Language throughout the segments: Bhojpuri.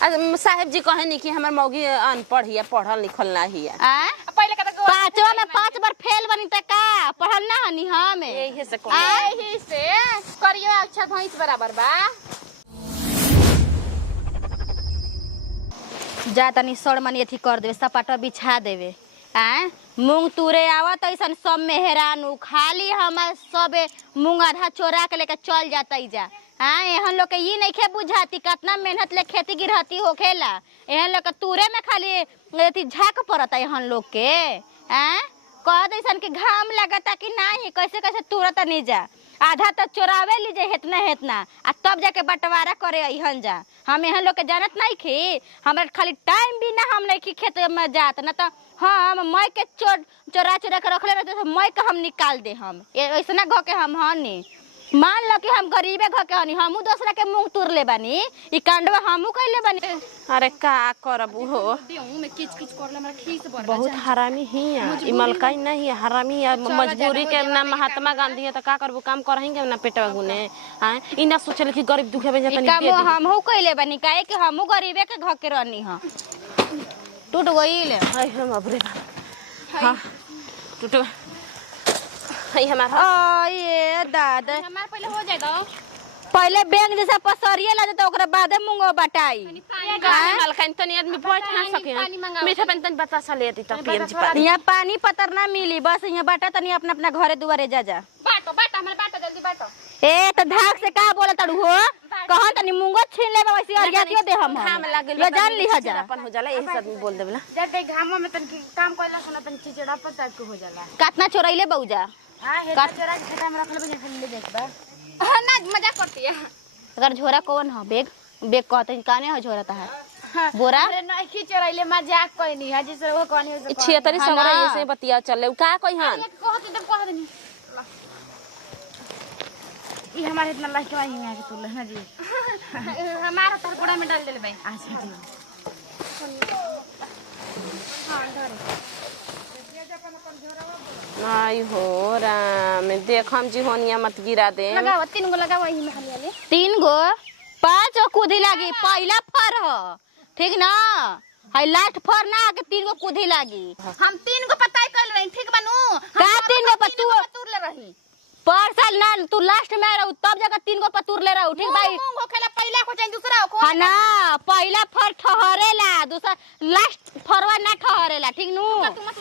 साहेब जी कहे नहीं कि हमर मौगी अनपढ़ हिया, पढ़ल लिखल ना हिया। पहले का तो पांचवा में 5 बार फेल बनी त का पढ़ल ना हनी हम यही से यही से करियो अच्छा भैंस बराबर बा। जा तनी सड़ मनी अथी कर देवे, सपाटा बिछा देवे। मूंग तुरे आवत ऐसन सब मेहरानू खाली हमार सबे मूंग आधा चोरा के लेके चल जाता जा। एहन लोग के ये नहीं खे बुझाती कितना मेहनत ले खेती गिरहती होखेला। एहन लोग के तुरे में खाली अथी झाक पड़ता एहन लोग के। कह दैसन कि घाम लगता कि नहीं, कैसे कैसे तुरत नहीं जा। आधा तो चोरावे लीजिए हेतना हेतना आ तब जाके बंटवारा करे अहन जा। हम एहन लोग के जानत नहीं खी, हमरा खाली टाइम भी ना हम नहीं खी खेत में जात ना तो हम मई के चोरा चोरा के रखले रहते तो मई के हम निकाल दे। हम ऐसा घ के हम हनी मान लो कि हम गरीबे घर के हनी, हमू दूसरा के मुंह तुर ले बानी, ई कांडवा हमू कइले बानी। अरे का करबू हो, देहू में किच किच करले हमरा खीस बर बहुत हरामी हिया। ई मलकाई नहीं हरामी है, मजबूरी के ना महात्मा गांधी है तो का करबू, काम करहिंगे ना पेटवा गुने। ई ना सोचल कि गरीब दुखे में जतनी दे दे। हमहू कइले बानी काहे कि हमू गरीबे के घर के रहनी ह। टूट गइल हाय हम अबरे हां टूट हाय हमारा ये दादा हमार पहले हो जाए दो। पहले बैंक जैसा पसरिए ला तो ओकरा बादे मुंगो बटाई। मलकाई तनी आदमी बैठ ना सके। मीठा पानी तनी बतासा ले दी त पीएम जी पानी। यहाँ पानी पतर ना मिली, बस यहाँ बाटा तनी अपना अपना घरे दुआरे जा जा। बाटो बाटा हमारे बाटो जल्दी बाटो। ए तो धाक से का बोला तड़ू हो, कहन तनी मुंगो छीन लेबे वैसे और क्या दे हम घाम लागल ये जान ली हजा अपन हो जाला। एही आदमी बोल देबला जब घाम में तन काम कइला सुना तन चिचड़ापन टाइप के हो जाला। कितना चोरैले बौजा। हां हे चोरा के खेत में रखले बजे ले देखबा। हां ना मजाक करती है। अगर झोरा कौन ह बेग बेग कहते काने ह झोरा है बोरा। अरे नहीं की चोरैले मजाक कइनी है जिसे वो कहनी हो से छिया तनी सगरा ऐसे बतिया चले का कोई हन कहत दे कह देनी। ई हमारे इतना लाइक आई है कि तू लेना जी हमारा तर कोड़ा में डाल देले भाई। अच्छा जी हां धरे आई हो राम देख हम जी होनिया मत गिरा दे। लगाओ 3 गो लगाओ यही में खाली वाले 3 गो 5 गो कूदी लागी। पहला फर ह ठीक ना, हाय लास्ट फर ना के 3 गो कूदी लागी। हम 3 गो पताई कर रही ठीक बनू का 3 गो पतूर ले रही पर साल ना तू लास्ट में रहू तब जगह 3 गो पतूर ले रहू ठीक भाई। मुंह होखेला पहला को चाहे दूसरा को हां ना पहला फर ठहरेला, दूसरा लास्ट फरवा ना ठहरेला ठीक नु।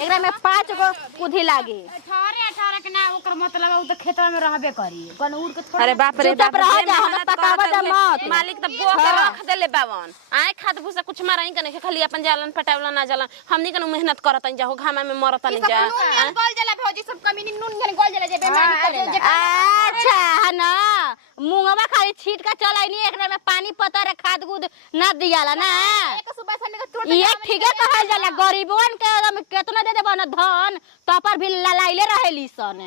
एकरा में 5 गो कूदी लागी। 18 के ना ओकर मतलब उ त खेतवा में रहबे करी कौन उड़ के थोड़ा। अरे बाप रे बाप रह जा हम पकावा जा मत। मालिक त बो के रख देले बावन। आए खाद भूसा कुछ मारही कने के खाली अपन जालन पटावला ना जालन। हमनी कने मेहनत करतन जाहो घामा में मरतन जा। नून गल जाला भौजी सब कमीनी नून गल जाला जे बेमानी करे। अच्छा है ना मुंगवा खाली छीट का चलाई नहीं, एकरा में पानी पतर खाद गुद ना दियाला ना। एक सुबह से टूट ये ठीके कहल जाला गरीबवन के एकदम केतना दे देबन धन तो पर भी ललाइले रहेली सन।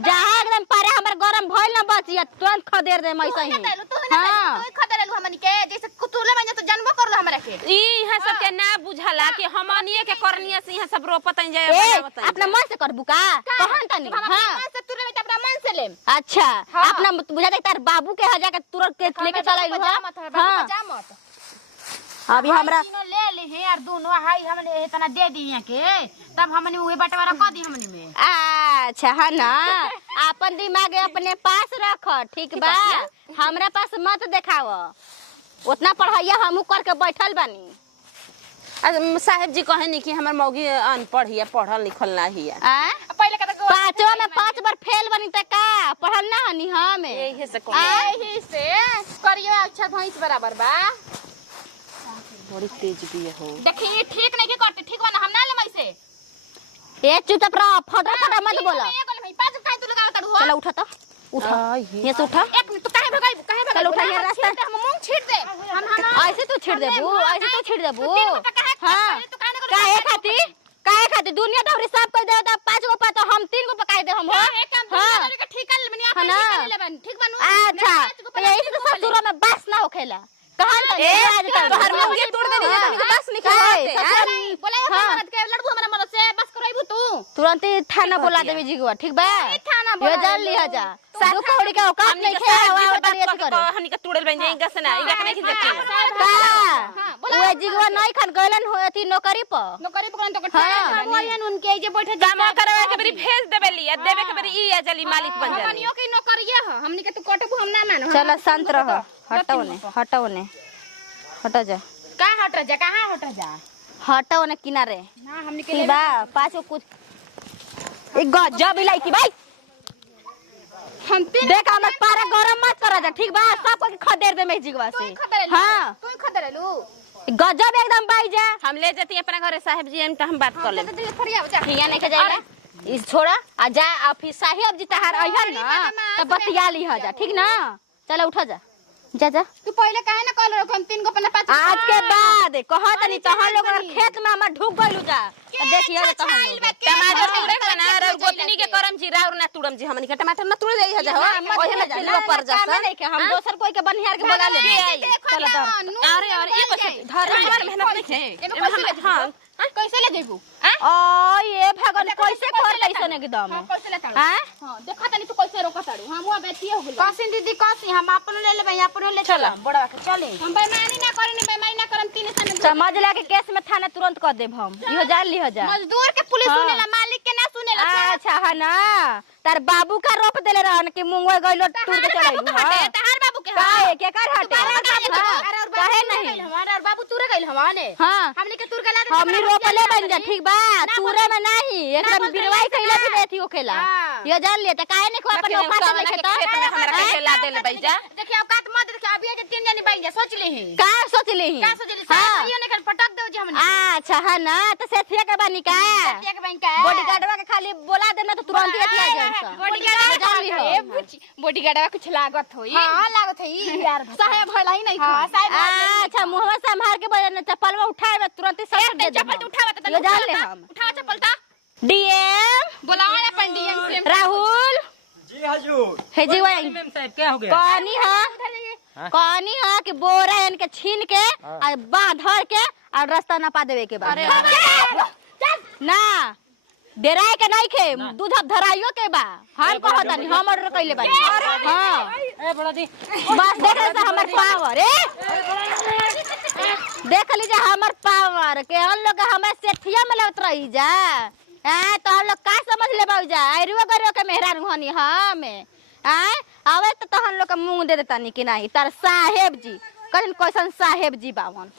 जहां एकदम पारे हमर गरम भइल ना बचिया तुरंत खदेर दे मैसे ही। हां तू खदेलू हमनी के जैसे कुतुले में तो जानबो करलो हमरा के। ई यहां सब के ना बुझाला कि हमनिए के करनिया से यहां सब रोपतन जाए बनावतन। अपना मन से करबू का कहन तनी। हां मन से तुरे में अपना मन से ले। अच्छा अपना बुझा दे तार बाबू के हजा के तुरंत लेके चलाइलू। हां जा मत अभी हमरा तीनों ले ली है यार दोनों हाई हमने इतना दे दी है के तब हमने वही बंटवारा कर दी हमने में। अच्छा है ना अपन दिमाग अपने पास रख ठीक बा, हमरा पास मत देखाव। उतना पढ़ाइया हमू करके बैठल बानी। साहेब जी कहे नहीं कि हमर मौगी अनपढ़ हिया, पढ़ल लिखल ना हिया। पहले का तो पांचवा में 5 बार फेल बनी त का पढ़ल ना हनी हम यही से यही से करियो अच्छा भैंस बराबर बा। बड़ी तेज भी हो। देखिए ठीक नहीं के करते ठीक बना हम ना ले मैसे। ए चुपचाप रह फटा फटा मत बोला। भाई 5 काहे तू लगाव तड़ हो। चला उठा तो उठा ये से उठा। एक मिनट तू काहे भगाई काहे भगाई। चल उठा ये रास्ता हम मुंह छीट दे हम ऐसे तू छीट देबू ऐसे तू छीट देबू। हां काहे खाती दुनिया दौरी सब कर दे त 5 गो पा तो हम 3 गो पकाई दे हम। हां ठीक है बनिया अपन ठीक बनू। अच्छा यही से तो ससुर में बस ना होखेला कहन त तोहर मुंगे तोड़ देनी तनी बस निकालते। बोला मरद के लड़बू हमरा मरद से बस करइबू तू तुरंत थाना बोला देबी जीगवा ठीक बा। ये जान लिया जा दो कौड़ी का औकात नहीं खे आवा और करे हनी का तोड़ल बन जाएगा से ना इगा नहीं खिजती का जिगवा नहीं खन गलन होती नौकरी पर नौकरी पकड़न तो हाँ। भइयन उनके जे बैठे काम करवे के बेरी भेज देबे ली देबे के बेरी ई आ जली मालिक बन जाली हमनियो के नौकरिया ह हमनी के तो कटबू हम ना मानो चल शांत रह हटाओ ने हटा जा का हट जा कहां हट जा हटाओ ने किनारे ना हमनी के की बा पाछो कुछ एक गजब इलायची भाई हम तीन देख हमर पारा गरम मत करा जा ठीक बा सब को खदेर दे में जिगवा से हां तू खदरलू गजब एकदम भाई जा हम ले जती अपना घरे साहब जी हम त हम बात कर ले तो फरिया बचा हिया नहीं के जाएगा इस छोड़ा आ जा ऑफिस साहब जी तहार अइहन ना त बतिया ली ह जा ठीक ना चल उठा जा जा जा तू पहले काहे ना कॉल रखो हम तीन को अपना पास आज के बाद कहत नहीं तहन लोग खेत में हम ढुक गइलू जा देखिए तहन टमाटर तुड़े बना और गोतनी के करम जी राउर ना तुड़म जी हमनी के टमाटर ना तुड़े जाई जा ओहे में पिलवा पर जा नहीं के हम दोसर कोई के बनिहार के बोला ले चल अरे अरे ई बस धर हमार मेहनत नहीं है हां कैसे ले जेबू ओ ये भगवान कैसे कर कैसन एकदम कैसे ले ताड़ू हैं हां देखा तनी तू कैसे रोका ताड़ू हम हुआ बेटिए हो गेल कासिन दीदी कासी हम अपन ले लेबे अपन ले चल बड़ा के चले हम बेईमानी ना करी बेईमानी ना करम तीन सन समझ ला के केस में थाना तुरंत कर देब हम इहो जान ली हो जा मजदूर के पुलिस सुनेला मालिक के ना सुनेला अच्छा है ना तार बाबू का रोप देले रहन कि मुंगवा गइलो टूट के चलैलू हां तहार बाबू के काहे के कर हटे काहे नहीं हमारा और बाबू तुरे गइल हमाने हां हमने के तुर गला हमनी रोपले बन जा ठीक बा तूरे में नहीं एकदम बिरवाई कइला भी देती होखेला ये जान ले त काहे नहीं को अपन औकात में खेत में हमरा के ला देले भाई जा देखिए औकात मत देखिए अभी जे तीन जनी बन जा सोच ले ही का सोच लेही का सोच ले साथ ये निकल पटक दो जे हमने अच्छा है ना तो सेठिया के बानी का एक बैंक का बॉडीगार्डवा के खाली बोला देना तो तुरंत ही आ जाए बॉडीगार्डवा कुछ लागत होई हां लागत होई यार साहब भला ही नहीं हां साहब अच्छा मुहवा संभाल के बजन चप्पलवा उठाए तुरंत ही सब दे दे चप्पल उठावा त ये जान ले हम उठावा चप्पल ता डीएम बुलाओ अपन डीएम से राहुल जी हजूर हे जी वही मैम साहब क्या हो गया कहानी है कि बोरा इनके छीन के और बांध धर के और रास्ता ना पा देवे के बाद ना डेराय के नहीं खे दूध अब धराइयो के बा हम कहत नहीं हम ऑर्डर कइले बानी हां ए बड़ा जी बस देख ले हमर पावर देख लीजिए हमर पावर के हम लोग हमें सेठिया में लगत रही जा तो हम लोग का समझ ले बाऊजा आइरुआ गरो के मेहरान हनी हमें आवे तो हम लोग का मुंह दे देता नहीं कि नहीं तार साहेब जी कैसन साहेब जी बावन